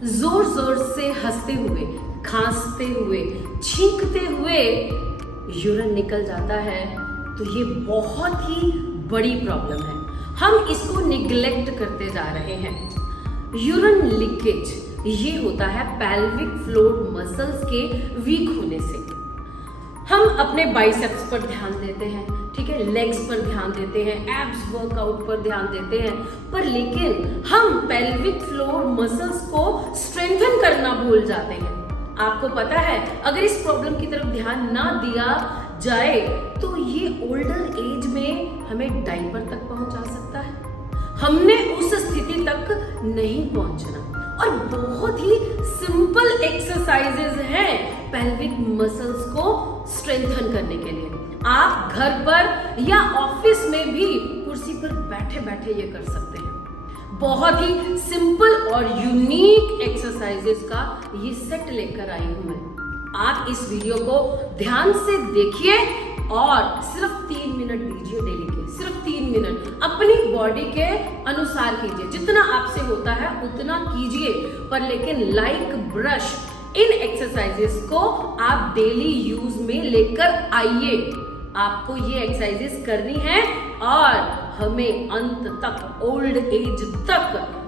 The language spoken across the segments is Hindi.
जोर जोर से हंसते हुए, खांसते हुए, छींकते हुए यूरिन निकल जाता है तो ये बहुत ही बड़ी प्रॉब्लम है। हम इसको निग्लेक्ट करते जा रहे हैं। यूरिन लीकेज ये होता है पेल्विक फ्लोर मसल्स के वीक होने से। हम अपने बाइसेप्स पर ध्यान देते हैं, ठीक है, लेग्स पर ध्यान देते हैं, एब्स वर्कआउट पर ध्यान देते हैं, पर लेकिन हम पेल्विक फ्लोर मसल्स को स्ट्रेंथन करना भूल जाते हैं। आपको पता है, अगर इस प्रॉब्लम की तरफ ध्यान ना दिया जाए तो ये ओल्डर एज में हमें डायपर तक पहुंचा सकता है। हमने उस स्थिति तक नहीं पहुंचना। और बहुत ही सिंपल एक्सरसाइजेज हैं पेल्विक मसल्स को स्ट्रेंथन करने के लिए। आप घर पर या ऑफिस में भी कुर्सी पर बैठे बैठे ये कर सकते हैं। बहुत ही सिंपल और यूनिक एक्सरसाइजेस का ये सेट लेकर आई हूं मैं। आप इस वीडियो को ध्यान से देखिए और सिर्फ 3 मिनट दीजिए डेली के, सिर्फ 3 मिनट अपनी बॉडी के अनुसार कीजिए। जितना आपसे होता है उतना कीजिए, पर लेकिन लाइक ब्रश इन एक्सरसाइजेस को आप डेली यूज में लेकर आइए। आपको ये एक्सरसाइजेस करनी है और हमें अंत तक, ओल्ड एज तक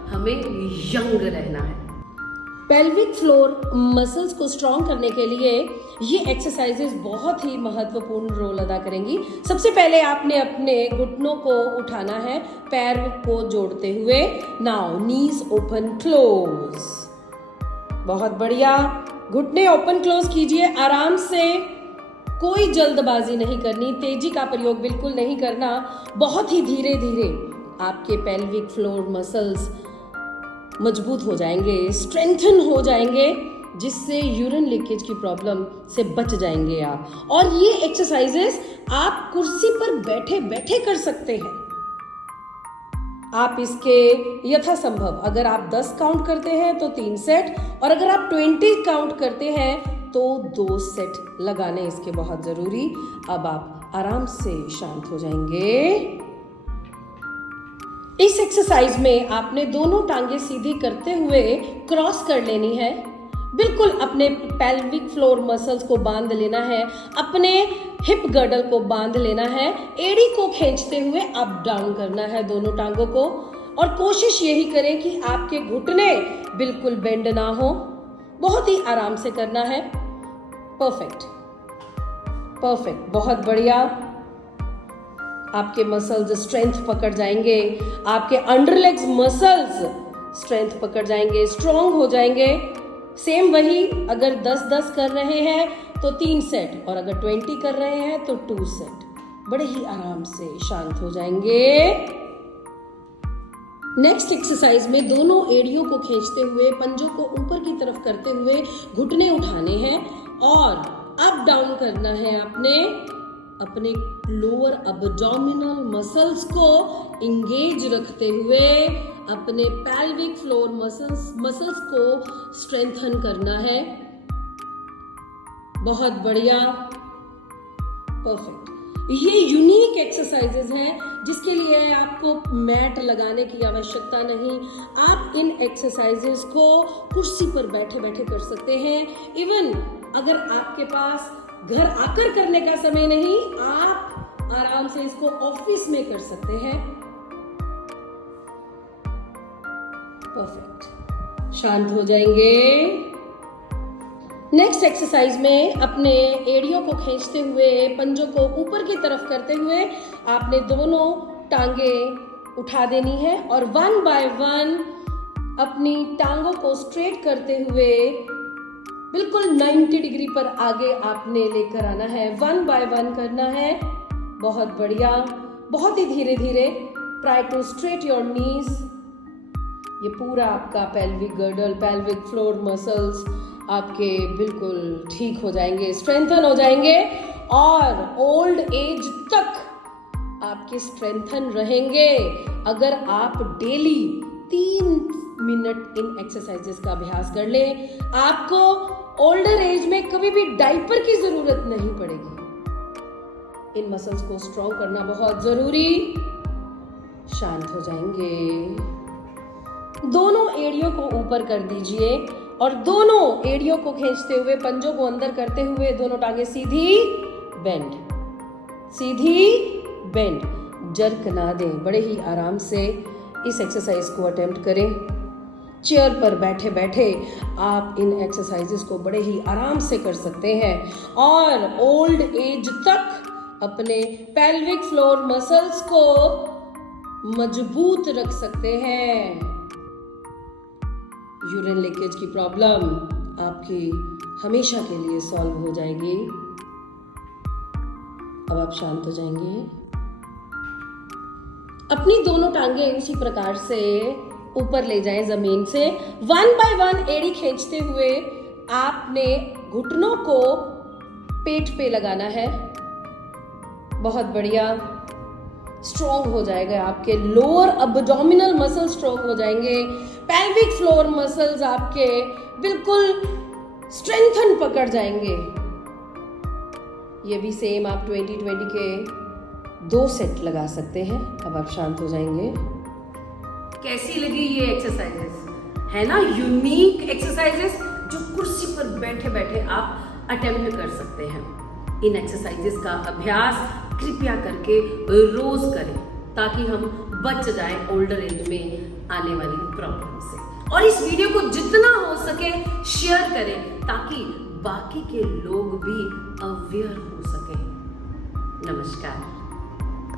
हमें यंग रहना है। पेल्विक फ्लोर मसल्स को स्ट्रॉन्ग करने के लिए ये एक्सरसाइजेस बहुत ही महत्वपूर्ण रोल अदा करेंगी। सबसे पहले आपने अपने घुटनों को उठाना है, पैर को जोड़ते हुए। नाउ नीज ओपन क्लोज। बहुत बढ़िया, घुटने ओपन क्लोज कीजिए आराम से। कोई जल्दबाजी नहीं करनी, तेजी का प्रयोग बिल्कुल नहीं करना। बहुत ही धीरे धीरे आपके पेल्विक फ्लोर मसल्स मजबूत हो जाएंगे, स्ट्रेंथन हो जाएंगे, जिससे यूरिन लीकेज की प्रॉब्लम से बच जाएंगे आप। और ये एक्सरसाइजेस आप कुर्सी पर बैठे बैठे कर सकते हैं। आप इसके यथासंभव, अगर आप 10 काउंट करते हैं तो 3 सेट, और अगर आप 20 काउंट करते हैं तो 2 सेट लगाने इसके बहुत जरूरी। अब आप आराम से शांत हो जाएंगे। इस एक्सरसाइज में आपने दोनों टांगे सीधी करते हुए क्रॉस कर लेनी है। बिल्कुल अपने पेल्विक फ्लोर मसल्स को बांध लेना है, अपने हिप गर्डल को बांध लेना है, एड़ी को खींचते हुए अप डाउन करना है दोनों टांगों को। और कोशिश यही करें कि आपके घुटने बिल्कुल बेंड ना हो। बहुत ही आराम से करना है। परफेक्ट, परफेक्ट, बहुत बढ़िया। आपके मसल्स स्ट्रेंथ पकड़ जाएंगे, आपके अंडर लेग्स मसल्स स्ट्रेंथ पकड़ जाएंगे, स्ट्रॉन्ग हो जाएंगे। सेम वही, अगर 10-10 कर रहे हैं तो 3 सेट, और अगर 20 कर रहे हैं तो 2 सेट। बड़े ही आराम से शांत हो जाएंगे। नेक्स्ट एक्सरसाइज में दोनों एड़ियों को खींचते हुए, पंजों को ऊपर की तरफ करते हुए घुटने उठाने हैं और अप डाउन करना है। अपने लोअर अब्डोमिनल मसल्स को इंगेज रखते हुए अपने पेल्विक फ्लोर मसल्स को स्ट्रेंथन करना है। बहुत बढ़िया, परफेक्ट। ये यूनिक एक्सरसाइजेस हैं जिसके लिए आपको मैट लगाने की आवश्यकता नहीं। आप इन एक्सरसाइजेस को कुर्सी पर बैठे बैठे कर सकते हैं। इवन अगर आपके पास घर आकर करने का समय नहीं, आप आराम से इसको ऑफिस में कर सकते हैं। परफेक्ट, शांत हो जाएंगे। नेक्स्ट एक्सरसाइज में अपने एड़ियों को खींचते हुए, पंजों को ऊपर की तरफ करते हुए आपने दोनों टांगे उठा देनी है और 1 बाय 1 अपनी टांगों को स्ट्रेट करते हुए बिल्कुल 90 डिग्री पर आगे आपने लेकर आना है। 1 बाय 1 करना है। बहुत बढ़िया, बहुत ही धीरे धीरे। Try to straight your knees. ये पूरा आपका pelvic girdle, pelvic floor muscles आपके बिल्कुल ठीक हो जाएंगे, स्ट्रेंथन हो जाएंगे और ओल्ड एज तक आपके स्ट्रेंथन रहेंगे अगर आप डेली 3 मिनट इन एक्सरसाइजेस का अभ्यास कर लें। आपको ओल्डर एज में कभी भी डायपर की जरूरत नहीं पड़ेगी। इन मसल्स को स्ट्रॉन्ग करना बहुत जरूरी। शांत हो जाएंगे। दोनों एड़ियों को ऊपर कर दीजिए और दोनों एड़ियों को खींचते हुए पंजों को अंदर करते हुए दोनों टांगे सीधी बेंड, सीधी बेंड, जर्क ना दें। बड़े ही आराम से इस एक्सरसाइज को अटेम्प्ट करें। चेयर पर बैठे बैठे आप इन एक्सरसाइजेस को बड़े ही आराम से कर सकते हैं और ओल्ड एज तक अपने पेल्विक फ्लोर मसल्स को मजबूत रख सकते हैं। यूरिन लीकेज की प्रॉब्लम आपकी हमेशा के लिए सॉल्व हो जाएगी। अब आप शांत हो जाएंगे। अपनी दोनों टांगे उसी प्रकार से ऊपर ले जाएं जमीन से। 1 बाय 1 एड़ी खींचते हुए आपने घुटनों को पेट पे लगाना है। बहुत बढ़िया, स्ट्रॉन्ग हो जाएगा आपके लोअर अब्डोमिनल मसल, स्ट्रॉन्ग हो जाएंगे। पेल्विक फ्लोर मसल्स आपके बिल्कुल स्ट्रेंथन पकड़ जाएंगे। ये भी सेम आप 20-20 के 2 सेट लगा सकते हैं। अब आप शांत हो जाएंगे। कैसी लगी ये एक्सरसाइजेस? है ना यूनिक एक्सरसाइजेस जो कुर्सी पर बैठे बैठे आप अटेम्प्ट कर सकते हैं। इन एक्सरसाइजेस का अभ्यास कृपया करके रोज करें ताकि हम बच जाएं ओल्डर एज में आने वाली प्रॉब्लम से। और इस वीडियो को जितना हो सके शेयर करें ताकि बाकी के लोग भी अवेयर हो सकें। नमस्कार।